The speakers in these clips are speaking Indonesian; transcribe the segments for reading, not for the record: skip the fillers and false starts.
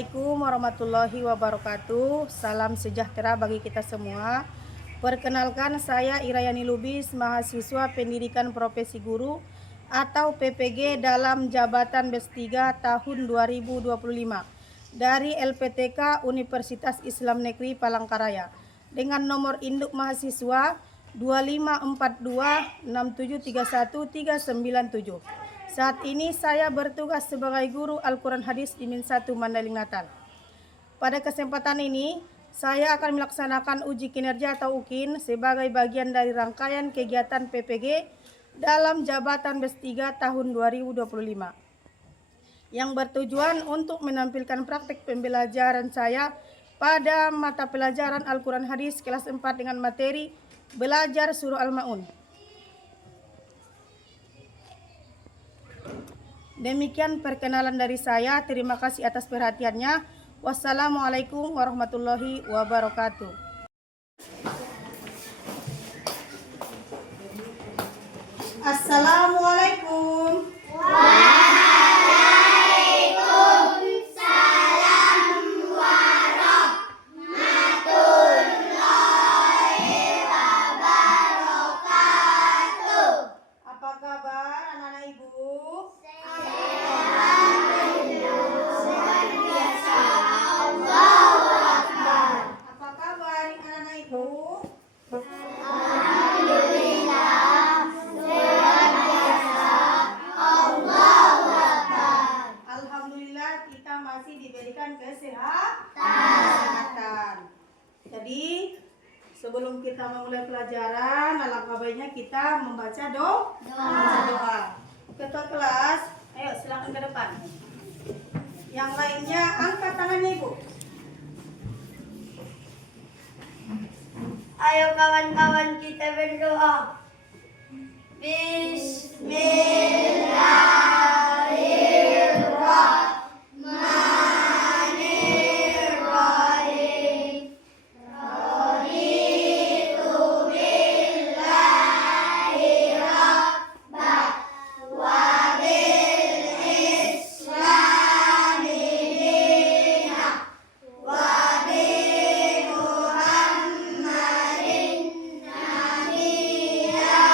Assalamualaikum warahmatullahi wabarakatuh. Salam sejahtera bagi kita semua. Perkenalkan, saya Irayani Lubis, mahasiswa Pendidikan Profesi Guru atau PPG dalam jabatan BES3 tahun 2025 dari LPTK Universitas Islam Negeri Palangkaraya dengan nomor induk mahasiswa 25426731 Saat ini saya bertugas sebagai guru Al-Quran Hadis di Min 1 Mandailing Natal. Pada kesempatan ini, saya akan melaksanakan uji kinerja atau UKIN sebagai bagian dari rangkaian kegiatan PPG dalam jabatan BES3 tahun 2025 yang bertujuan untuk menampilkan praktik pembelajaran saya pada mata pelajaran Al-Quran Hadis kelas 4 dengan materi belajar surah Al-Ma'un. Demikian perkenalan dari saya. Terima kasih atas perhatiannya. Wassalamualaikum warahmatullahi wabarakatuh. Assalamualaikum. Apa kabar anak-anak ibu? Apa kabar anak-anak ibu? Alhamdulillah kita masih diberikan kesehatan. Jadi sebelum kita memulai pelajaran, alangkah baiknya kita membaca doa. Ketua kelas, ayo silakan ke depan. Yang lainnya angkat tangannya ibu. Ayo kawan-kawan kita berdoa. Bismillahirrahmanirrahim. Raditu billahi rabban wa bil islami dinan wa bi Muhammadin nabiyya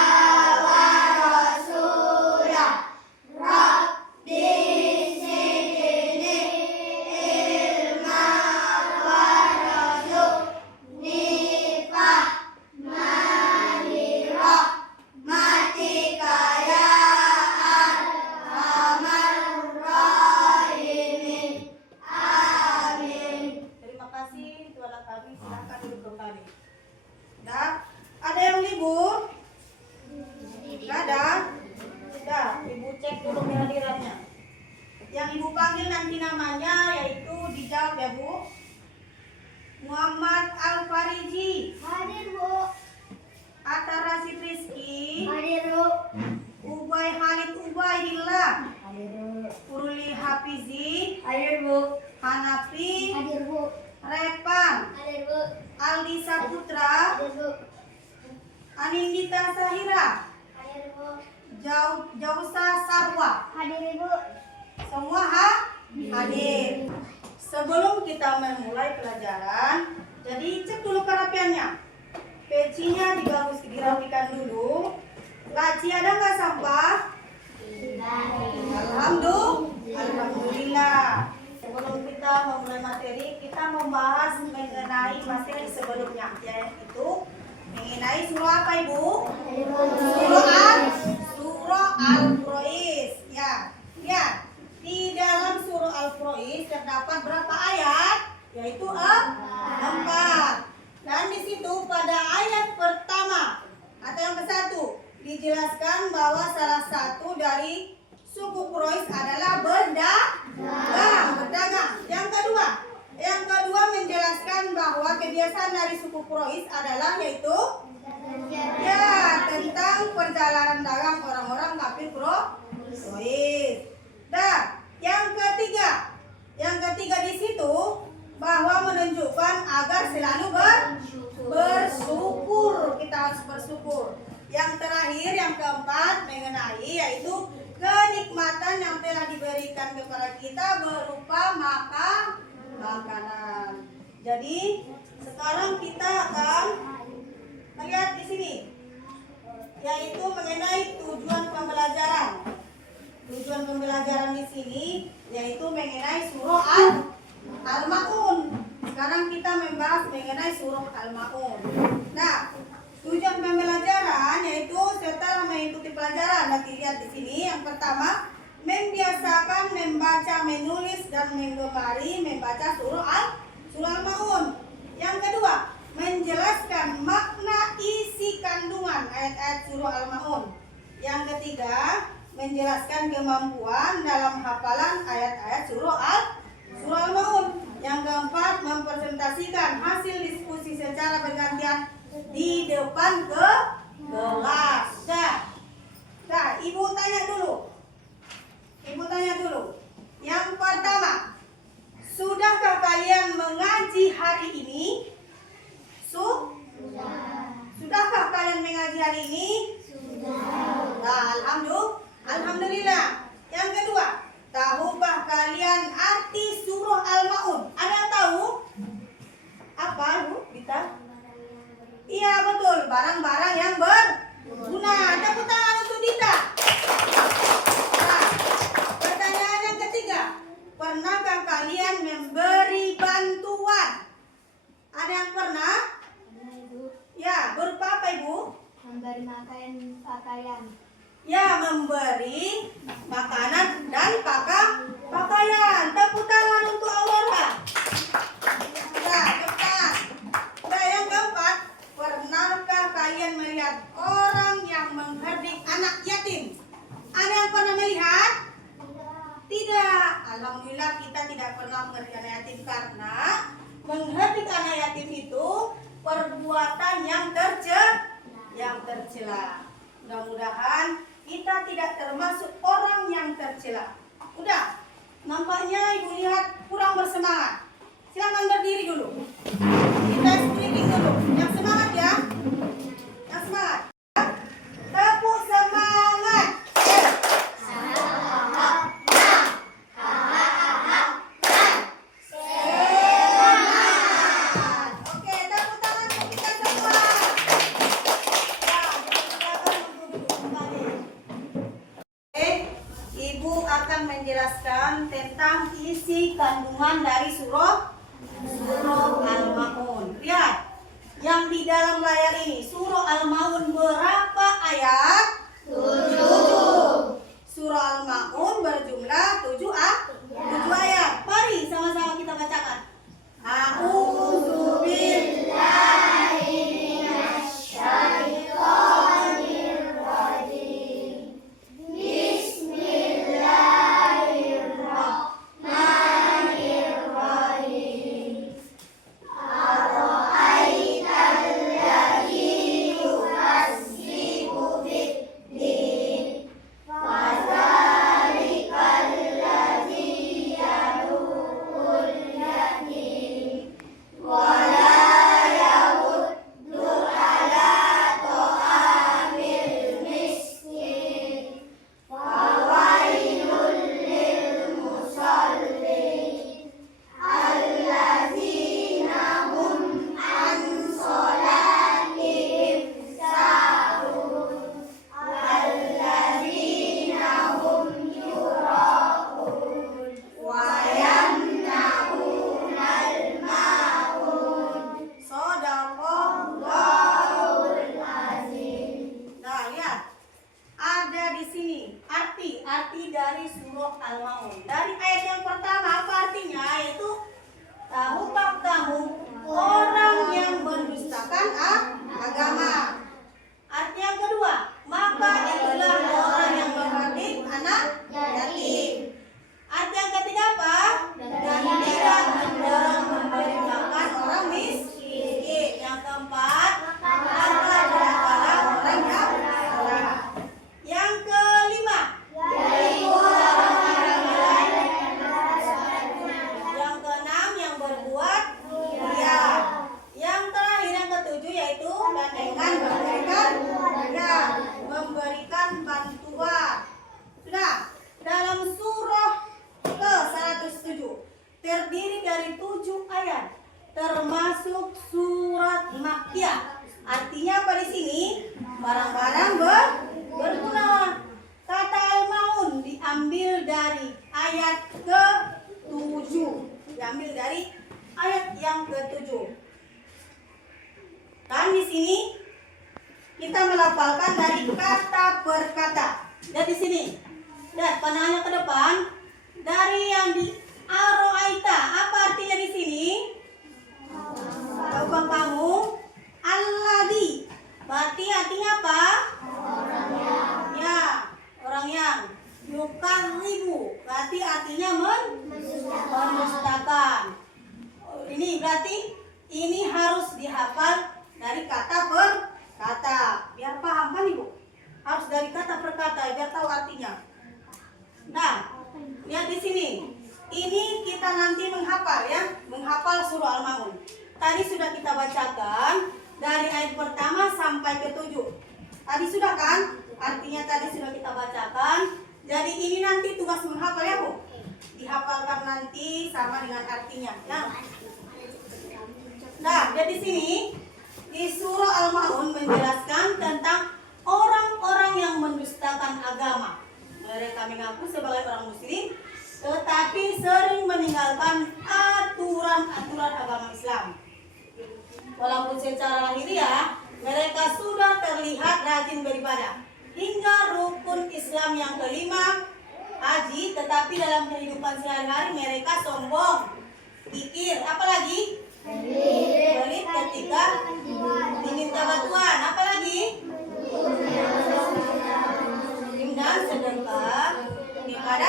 wa rasulah. Rabbi zidni ilma warzuqni fahmani rahmatika ya arhamar rahimin. Amin. Terima kasih Tuhan kami, silakan duduk kembali. Dah, ada yang libur? Nggak ada? Sudah, ibu cek dulu kehadirannya. Yang ibu panggil nanti namanya yaitu dijawab ya bu. Muhammad Al-Fariji, Hadir Bu. Atta Rasid Rizki, Hadir Bu. Ubay Khalid Ubaidillah, Hadir Bu. Uruli Hafizi, Hadir Bu. Hanafi, Hadir Bu. Repan, Hadir Bu. Aldi Saputra, Hadir Bu. Anindita Sahira, Hadir Bu. Jausa Sarwa. Hadir Bu. Semua hadir. Sebelum kita memulai pelajaran, jadi cek dulu kerapiannya. Pecinya dirapikan dulu. Laci ada nggak sampah? Alhamdulillah. Sebelum kita memulai materi, kita membahas mengenai materi sebelumnya, yaitu mengenai surah apa ibu? Surah Al-Qur'is. Ya, lihat. Di dalam surah Al-Qur'is terdapat berapa ayat? Yaitu 4. Dan di situ pada ayat pertama atau yang ke-1 dijelaskan bahwa salah satu dari suku Quraisy adalah berdagang. Yang kedua menjelaskan bahwa kebiasaan dari suku Quraisy adalah yaitu tentang perjalanan dagang orang-orang kafir Quraisy. Dan yang ketiga di situ bahwa menunjukkan agar selalu bersyukur. Kita harus bersyukur. Yang terakhir, yang keempat mengenai yaitu kenikmatan yang telah diberikan kepada kita berupa makanan. Jadi sekarang kita akan melihat di sini, yaitu mengenai tujuan pembelajaran. Tujuan pembelajaran di sini yaitu mengenai surah Al-Maun. Sekarang kita membahas mengenai surah Al-Maun. Nah, tujuan pembelajaran yaitu setelah mengikuti pelajaran. Nanti lihat di sini. Yang pertama, membiasakan membaca, menulis dan menggemari membaca surah Al-Maun. Yang kedua, menjelaskan makna isi kandungan ayat-ayat surah Al-Maun. Yang ketiga, menjelaskan kemampuan dalam hafalan ayat-ayat surah Al-Maun. Yang keempat, mempresentasikan hasil diskusi secara bergantian di depan kelas. Nah, Ibu tanya dulu. Yang pertama, sudahkah kalian mengaji hari ini? Sudahkah kalian mengaji hari ini? Sudah. Nah, alhamdulillah. Yang kedua, tahukah kalian arti surah Al-Maun? Ada yang tahu? Apa, Bu? Dita? Iya, betul. Barang-barang yang berguna. Tepuk tangan untuk Dita. Nah, pertanyaan yang ketiga, pernahkah kalian memberi bantuan? Ada yang pernah? Ya, berupa apa, Ibu? Memberi pakaian. Ya, memberi makanan dan pakaian. Tepuk tangan untuk Aurora. Nah, cepat. Nah, yang keempat, pernahkah kalian melihat orang yang mengherdik anak yatim? Ada yang pernah melihat? Tidak. Alhamdulillah kita tidak pernah mengherdik anak yatim, karena mengherdik anak yatim itu perbuatan yang tercela. Mudah-mudahan kita tidak termasuk orang yang tercela. Udah, nampaknya Ibu lihat kurang bersemangat. Silakan berdiri dulu. Kita stretching dulu. Yang semangat ya. Yang semangat. Tepuk semangat. Oke, tepuk tangan untuk kita semua. Ibu akan menjelaskan tentang isi kandungan dari surah Al-Maun. Lihat, yang di dalam layar ini, surah Al-Maun berapa ayat? 7. Surah Al-Maun berjumlah 7 ayat. Mari sama-sama kita bacakan. A'udzu billahi minasyaitonir rajim. Bismillahirrahmanirrahim. Ara'aital ladzi yukazzibu bid-din, fadzalikal ladzi yad'ul yatim wa la yahuddu ala ta'amil miskin. Fawailul lil musallin allazina hum an sholatihim sahun allazina hum yura'un wa yamna'unal ma'un. Shadaqallahul azim. Nah, lihat. Ada di sini arti dari surah Al-Maun. Dari ayat yang pertama, apa artinya? Yaitu, tahukah kamu orang yang mendustakan agama? Arti yang kedua, maka itulah orang yang mengherdik anak yatim. Arti yang ketiga apa? Dan tidak mendorong memberi makan orang miskin. Yang keempat, maka celakalah orang yang salah. Yang kelima, yaitu orang-orang yang keenam, yang berbuat ria. Yang terakhir, yang ketujuh, yaitu gandengan terdiri dari 7 ayat, termasuk surat Makkiyah. Artinya apa di sini? Barang-barang berguna. Kata al-maun diambil dari ayat ke-7. Diambil dari ayat yang ke-7. Dan di sini kita melafalkan dari kata per kata. Lihat di sini. Lihat panahnya ke depan. Dari yang di aroaita, apa artinya di sini? Tahukah kamu? Alladhi. Berarti artinya apa? Ya, orang yang. Yukadzibu. Berarti artinya mendustakan. Ini berarti ini harus dihafal dari kata per kata. Biar paham kan Ibu? Harus dari kata per kata biar tahu artinya. Nah, lihat di sini. Ini kita nanti menghafal ya, menghafal surah Al-Maun. Tadi sudah kita bacakan dari ayat pertama sampai ke-7. Tadi sudah kan? Artinya tadi sudah kita bacakan. Jadi ini nanti tugas menghafal ya Bu. Dihafalkan nanti sama dengan artinya. Nah, jadi sini di surah Al-Maun menjelaskan tentang orang-orang yang mendustakan agama. Mereka mengaku sebagai orang muslim, tetapi sering meninggalkan aturan-aturan agama Islam. Walaupun secara lahiriah mereka sudah terlihat rajin beribadah hingga rukun Islam yang kelima, haji, tetapi dalam kehidupan sehari-hari mereka sombong, kikir, apalagi pelit ketika diminta bantuan, apalagi dan sedekah kepada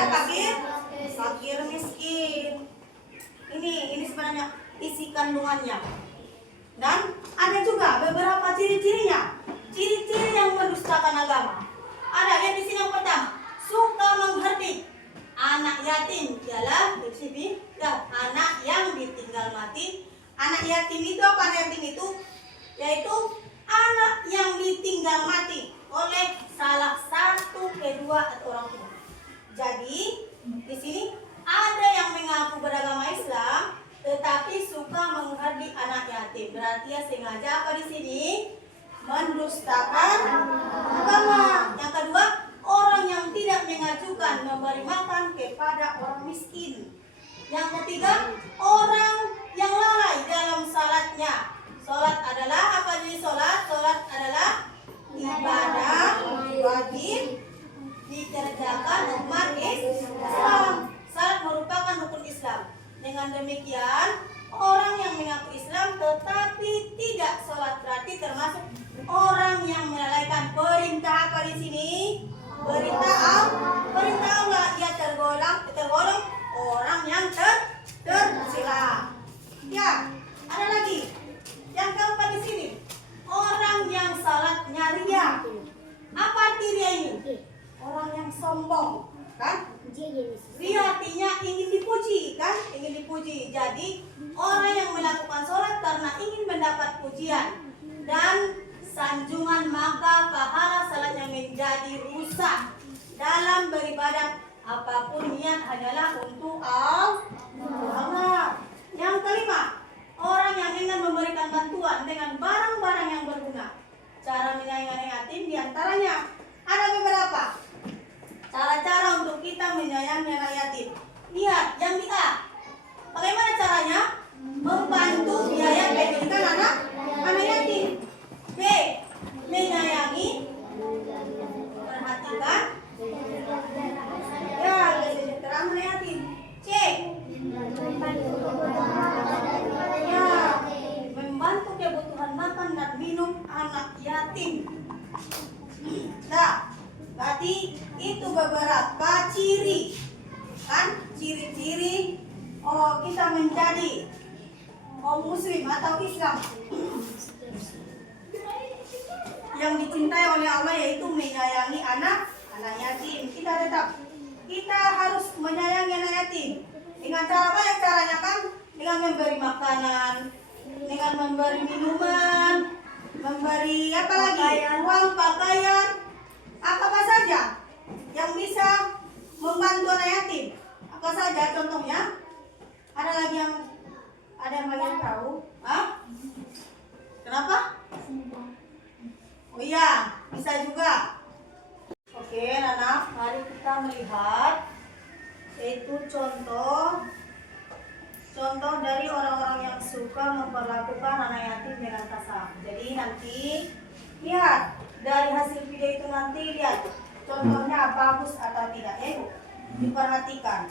fakir miskin. Ini sebenarnya isi kandungannya. Dan ada juga beberapa ciri-cirinya. Ciri-ciri yang mendustakan agama. Ada yang di sini yang pertama, suka mengherdik anak yatim. Ialah di sini ya, anak yang ditinggal mati. Anak yatim itu apa? Anak yatim itu yaitu anak yang ditinggal mati oleh salah satu kedua atau orang tua. Jadi di sini ada yang mengaku beragama Islam tetapi suka menghardik anak yatim. Berarti ya sengaja apa di sini? Mendustakan agama. Yang kedua, orang yang tidak mengajukan memberi makan kepada orang miskin. Yang ketiga, orang yang lalai dalam salatnya. Salat adalah apa jadi salat? Salat adalah ibadah wajib dikerjakan umat Islam. Salat merupakan rukun Islam. Dengan demikian, orang yang mengaku Islam tetapi tidak sholat berarti termasuk orang yang melalaikan perintah apa di sini? Perintah Allah. Ia tergolong orang yang tercela. Ya, ada lagi. Yang keempat di sini, orang yang salatnya ria. Apa arti ria ini? Orang yang sombong, kan? Ria artinya ingin dipuji, kan? Ingin dipuji. Jadi orang yang melakukan sholat karena ingin mendapat pujian dan sanjungan, maka pahala salatnya menjadi rusak. Dalam beribadah apapun niat hanyalah untuk Allah. Yang kelima, orang yang ingin memberikan bantuan dengan barang-barang yang berguna. Cara menyayangi anak yatim diantaranya ada beberapa. Cara-cara untuk kita menyayangi anak yatim. Lihat yang di A. Bagaimana caranya? Membantu biaya pendidikan anak yatim. B. Menyayangi, perhatikan ya kesejahteraan anak yatim. C. Ya, membantu kebutuhan makan dan minum anak yatim. Nah, berarti itu beberapa ciri, kan? Ciri-ciri kita menjadi muslim atau Islam yang dicintai oleh Allah, yaitu menyayangi anak yatim. Kita harus menyayangi anak yatim dengan cara banyak caranya, kan? Dengan memberi makanan, dengan memberi minuman, memberi apa lagi? Uang, pakaian, apa saja yang bisa membantu anak yatim. Apa saja contohnya? Ada lagi yang lagi yang tahu? Hah? Kenapa? Oh iya, bisa juga. Oke, Nana, mari kita melihat yaitu contoh dari orang-orang yang suka memperlakukan anak yatim dengan kasar. Jadi nanti lihat dari hasil video itu, nanti lihat contohnya bagus atau tidak ya Ibu. Diperhatikan.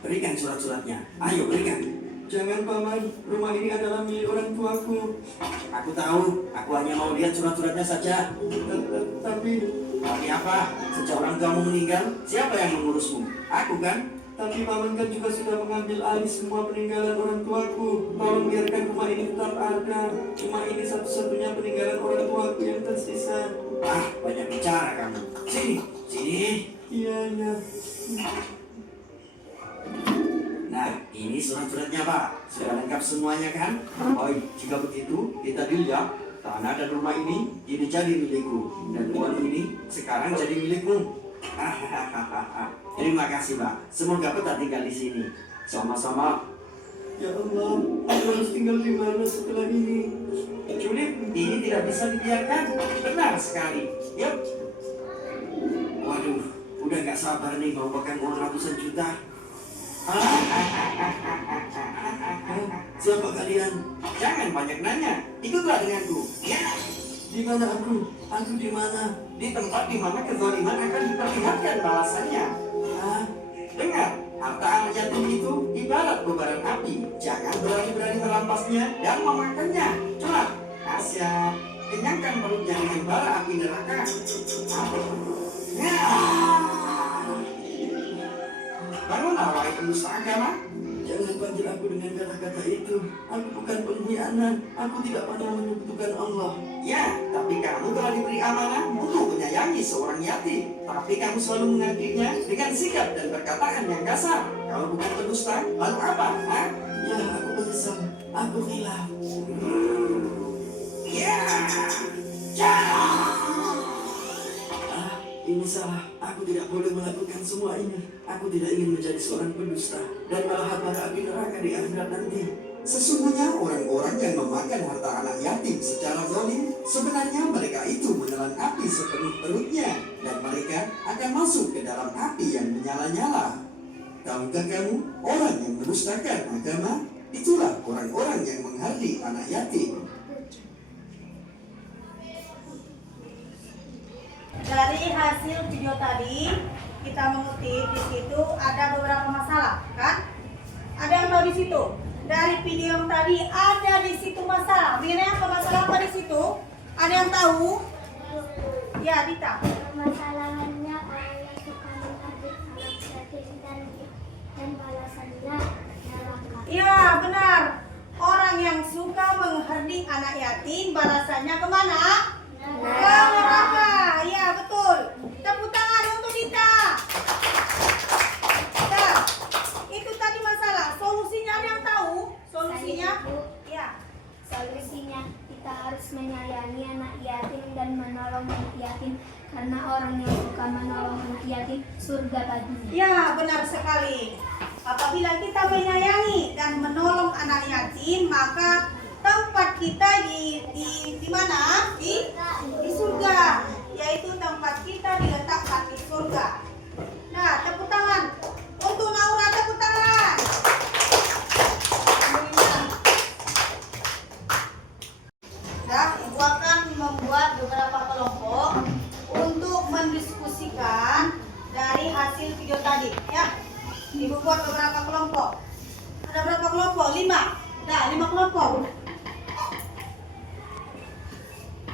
Berikan surat-suratnya. Ayo berikan. Jangan paman, rumah ini adalah milik orang tuaku. Aku tahu, aku hanya mau lihat surat-suratnya saja. Tapi apa? Sejak orang tuamu meninggal, siapa yang mengurusmu? Aku kan? Tapi paman kan juga sudah mengambil alih semua peninggalan orang tuaku. Tolong biarkan rumah ini tetap ada. Rumah ini satu-satunya peninggalan orang tuaku yang tersisa. Ah, banyak bicara kamu. Sini. Iya. Nah, ini surat-suratnya Pak. Sudah lengkap semuanya kan? Oh, jika begitu, kita lihat tanah dan rumah ini jadi milikku. Dan uang ini sekarang jadi milikmu. Terima kasih Pak. Semoga betah tinggal di sini. Sama-sama. Ya Allah, aku harus tinggal di mana setelah ini? Julid, ini tidak bisa dibiarkan. Benar sekali. Yuk. Waduh, udah gak sabar nih mau makan uang ratusan juta. Siapa kalian? Jangan banyak nanya. Ikutlah denganku. Ya. Di mana aku? Aku di mana? Di tempat di mana kezaliman akan diperlihatkan balasannya. Dengar, harta anak yatim itu ibarat kobaran api. Jangan berani-berani merampasnya dan memakannya. Cepat, Asya, kenyangkan perutnya dengan bara api neraka. Bangunlah wahai penulis agama. Jangan panggil aku dengan kata-kata itu. Aku bukan pengkhianat. Aku tidak pernah menyebutkan Allah. Ya, tapi kamu telah diberi amanah untuk menyayangi seorang yatim. Tapi kamu selalu mengangkitnya dengan sikap dan perkataan yang kasar. Kalau bukan pendusta, lalu apa? Ha? Ya, aku menyesal. Aku khilaf. Ini salah. Aku tidak boleh melakukan semua ini. Aku tidak ingin menjadi seorang pendusta dan malah bara api neraka di akhirat nanti. Sesungguhnya orang-orang yang memakan harta anak yatim secara zalim, sebenarnya mereka itu menelan api sepenuh perutnya dan mereka akan masuk ke dalam api yang menyala-nyala. Tahukah kamu, orang yang mendustakan agama, itulah orang-orang yang menghardik anak yatim. Dari hasil video tadi kita mengutip di situ ada beberapa masalah, kan? Ada yang tahu di situ? Dari video yang tadi ada di situ masalah. Mirnya apa masalah apa di situ? Ada yang tahu? Ya, Dita. Permasalahannya orang yang suka menghardik anak yatim dan balasannya neraka. Iya, benar. Orang yang suka menghardik anak yatim balasannya kemana? Ke neraka. Iya, betul. Tepuk tangan untuk Dita. Nah, itu tadi masalah. Solusinya ada yang tahu? Solusinya? Iya. Solusinya kita harus menyayangi anak yatim dan menolong anak yatim, karena orang yang suka menolong anak yatim surga baginya. Ya, benar sekali. Apabila kita menyayangi dan menolong anak yatim, maka tempat kita di mana? Di surga, yaitu tempat kita diletakkan di surga. Nah, tepuk tangan untuk Naura, tepuk tangan. Nah, Ibu akan membuat beberapa kelompok untuk mendiskusikan dari hasil video tadi, ya. Ibu buat beberapa kelompok. Ada berapa kelompok? 5. Nah, 5 kelompok.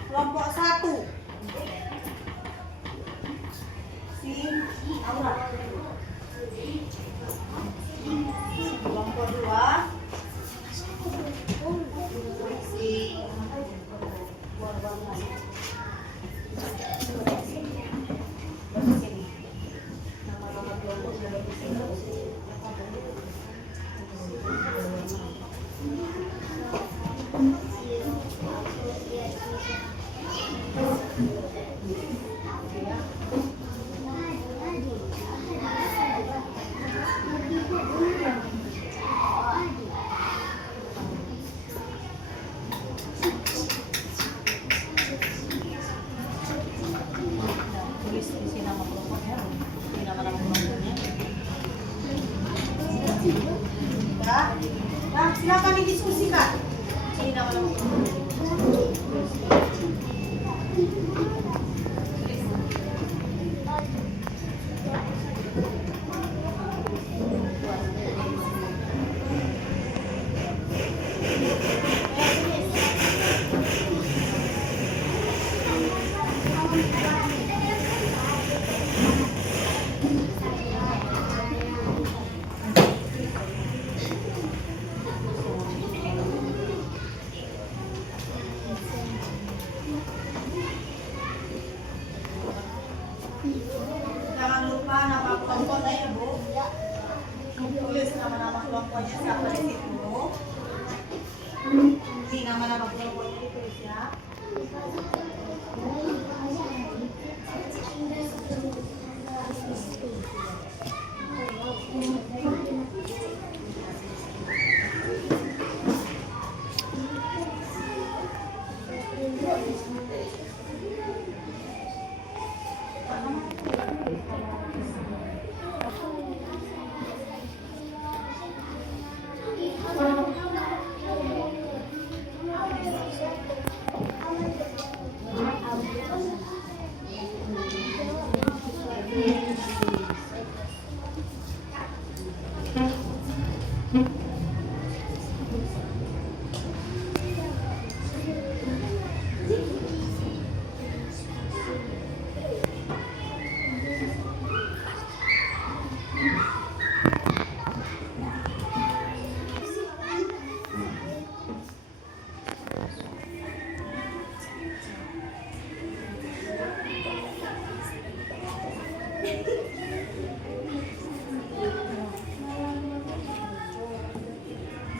Kelompok 1. Si Aura. Kelompok 2. Si Di nama-nama kelompoknya ditulis ya.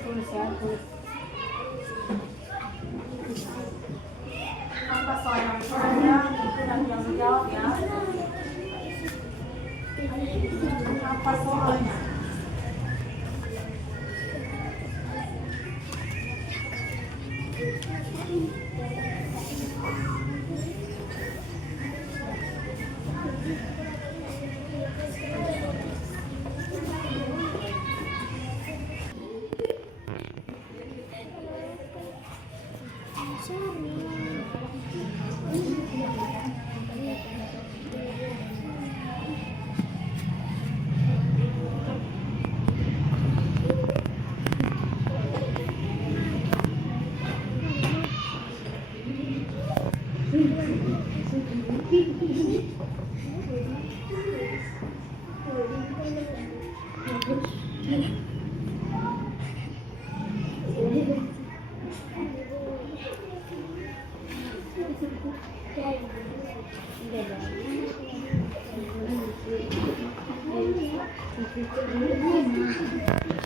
Tulis ya, tulis. Apa soalnya itu nanti yang menjawab ya. Apa soalnya?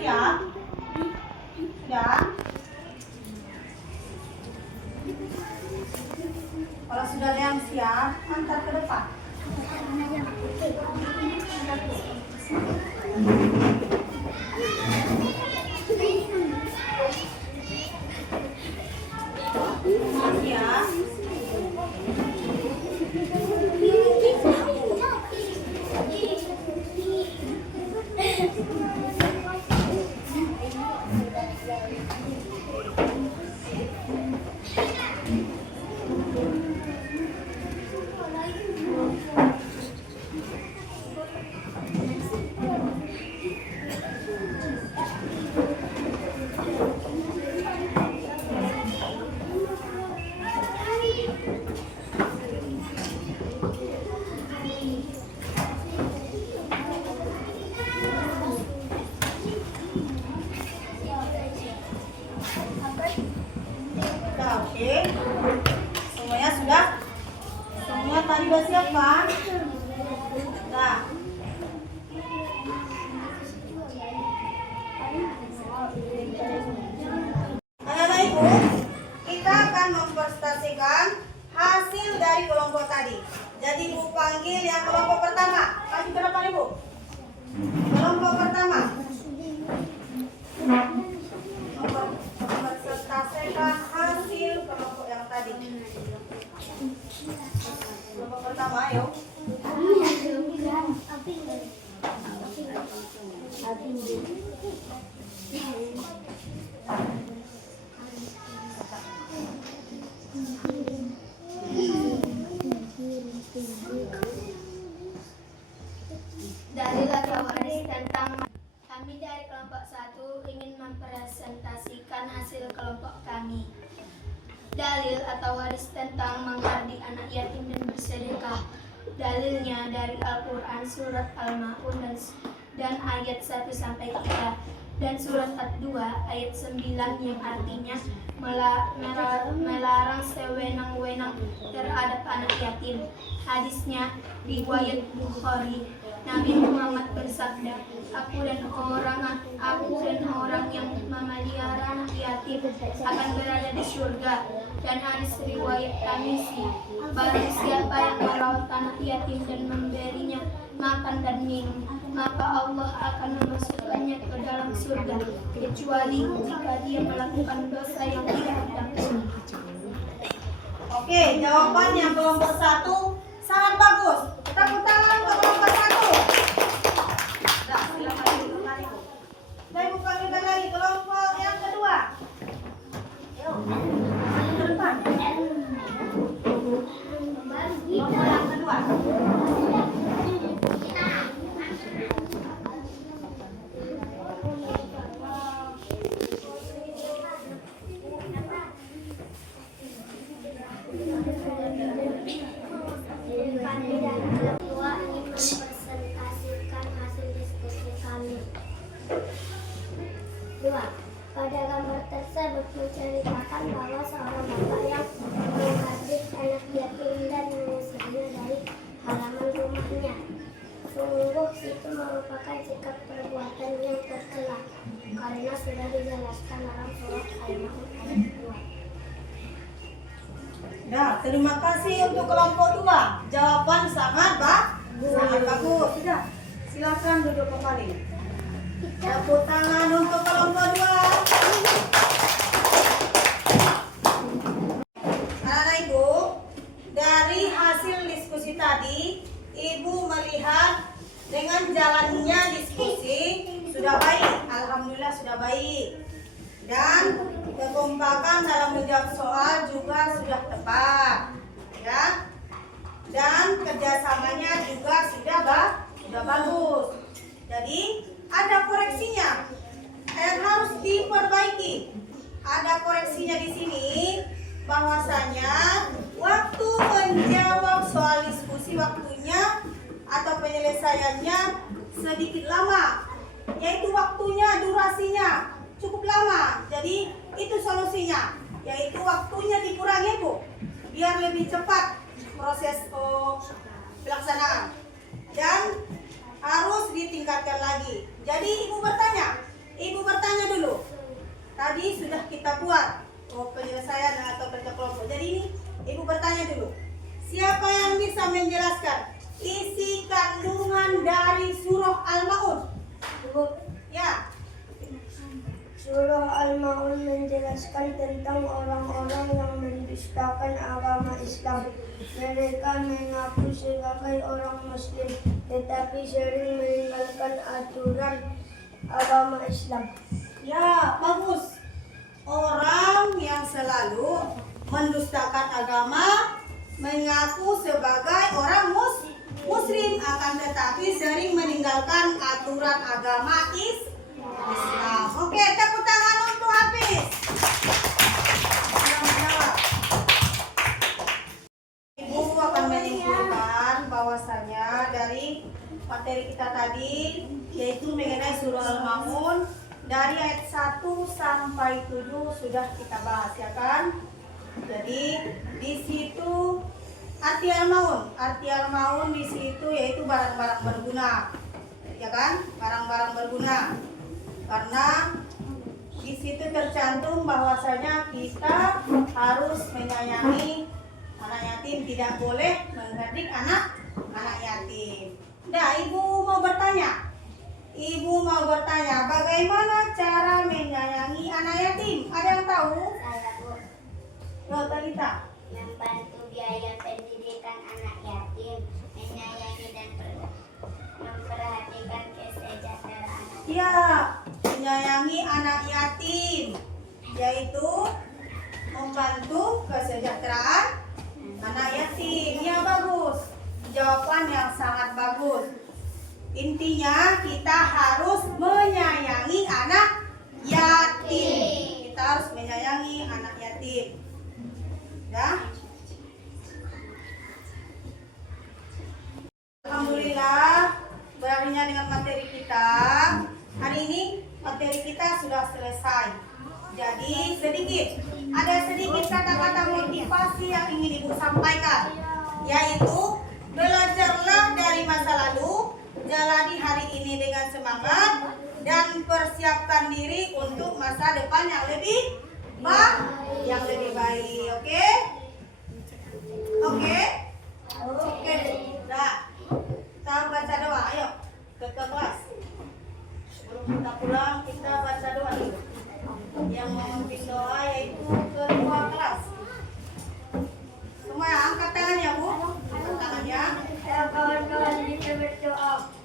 Ya, ya. Kalau sudah ada yang siap, antar ke depan. Ya. Oke. Semuanya sudah? Semuanya tadi udah siap kan? Nah. Anak-anak Ibu, kita akan mempresentasikan hasil dari kelompok tadi. Jadi Ibu panggil yang kelompok pertama. Maju ke depan Ibu. Kelompok pertama. Mempresentasikan hasil kelompok yang tadi. Kelompok pertama, ayo. Dalil atau hadis tentang kami dari kelompok 1 ingin mempresentasikan hasil kelompok kami. Dalil atau hadis tentang mengabdi anak yatim dan bersedekah. Dalilnya dari Al-Quran surat Al-Ma'un dan ayat 1 sampai 3 dan surat At-2 ayat 9 yang artinya melarang sewenang-wenang terhadap anak yatim. Hadisnya riwayat Bukhari. Nabi Muhammad bersabda, aku dan orang yang memelihara anak yatim akan berada di surga. Dan hadis riwayat Tirmizi, barang siapa yang merawat anak yatim dan memberinya makan dan minum, maka Allah akan memasukkannya ke dalam surga, kecuali jika dia melakukan dosa yang tidak diampuni. Oke, jawabannya kelompok 1 sangat bagus. Tepuk tangan untuk kelompok 1. Nah, silakan Ibu. Nah, Ibu panggilkan lagi kelompok yang kedua. Ayo. Ke depan. Kelompok yang kedua. Kami dan ketua ingin mempresentasikan hasil diskusi kami. 2. Pada gambar tersebut menceritakan bahwa seorang bapak yang menghardik anak yatim dan mengusirnya dari halaman rumahnya. Sungguh itu merupakan sikap perbuatan yang tercela, karena sudah dijelaskan dalam surat Al-Maun ayat 2. Nah, terima kasih untuk kelompok 2. Jawaban sangat bagus. Sudah, silakan duduk kembali. Tepuk tangan untuk kelompok 2. Anak-anak Ibu, dari hasil diskusi tadi, Ibu melihat dengan jalannya diskusi sudah baik. Alhamdulillah sudah baik. Dan kekompakan dalam menjawab soal juga sudah tepat, ya. Dan kerjasamanya juga sudah bagus. Jadi ada koreksinya, harus diperbaiki. Ada koreksinya di sini, bahwasanya waktu menjawab soal diskusi waktunya atau penyelesaiannya sedikit lama, yaitu waktunya, durasinya cukup lama. Jadi itu solusinya, yaitu waktunya dikurangi Bu, biar lebih cepat proses pelaksanaan, dan harus ditingkatkan lagi. Jadi Ibu bertanya dulu. Tadi sudah kita buat penyelesaian atau kerja kelompok. Jadi ini Ibu bertanya dulu. Siapa yang bisa menjelaskan isi kandungan dari surah Al-Maun? Ya. Surah Al-Maun menjelaskan tentang orang-orang yang mendustakan agama Islam. Mereka mengaku sebagai orang Muslim, tetapi sering meninggalkan aturan agama Islam. Ya, bagus. Orang yang selalu mendustakan agama, mengaku sebagai orang Muslim, akan tetapi sering meninggalkan aturan agama Islam. Oke, tepuk tangan untuk Hafiz. Ibu akan menyimpulkan bahwasanya dari materi kita tadi, yaitu mengenai surah Al-Maun, dari ayat 1 sampai 7 sudah kita bahas, ya kan? Jadi di situ arti Al-Maun di situ yaitu barang-barang berguna, ya kan? Barang-barang berguna. Karena di situ tercantum bahwasanya kita harus menyayangi anak yatim, tidak boleh menghardik anak yatim. Nah, Ibu mau bertanya, bagaimana cara menyayangi anak yatim? Ada yang tahu? Saya, Bu, Loh, Talita. membantu biaya pendidikan anak yatim, menyayangi dan memperhatikan kesejahteraan. Ya, menyayangi anak yatim, yaitu membantu kesejahteraan anak yatim. Ya, bagus. Jawaban yang sangat bagus. Intinya kita harus menyayangi anak yatim. Kita harus menyayangi anak yatim. Ya. Alhamdulillah, berakhirnya dengan materi kita. Hari ini materi kita sudah selesai. Jadi ada sedikit kata-kata motivasi yang ingin Ibu sampaikan, yaitu belajarlah dari masa lalu, jalani hari ini dengan semangat dan persiapkan diri untuk masa depan yang lebih baik. Oke? Oke? Oke. Nah, kita baca doa. Ayo ke kelas. Sebelum kita pulang, kita baca doa dulu. Yang memimpin doa yaitu ketua kelas. Semua angkat tangannya, Bu. Angkat tangannya. Kawan-kawan kita berdoa.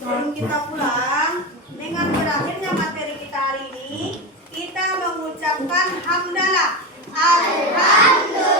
Sebelum kita pulang, dengan berakhirnya materi kita hari ini, kita mengucapkan hamdalah. Alhamdulillah.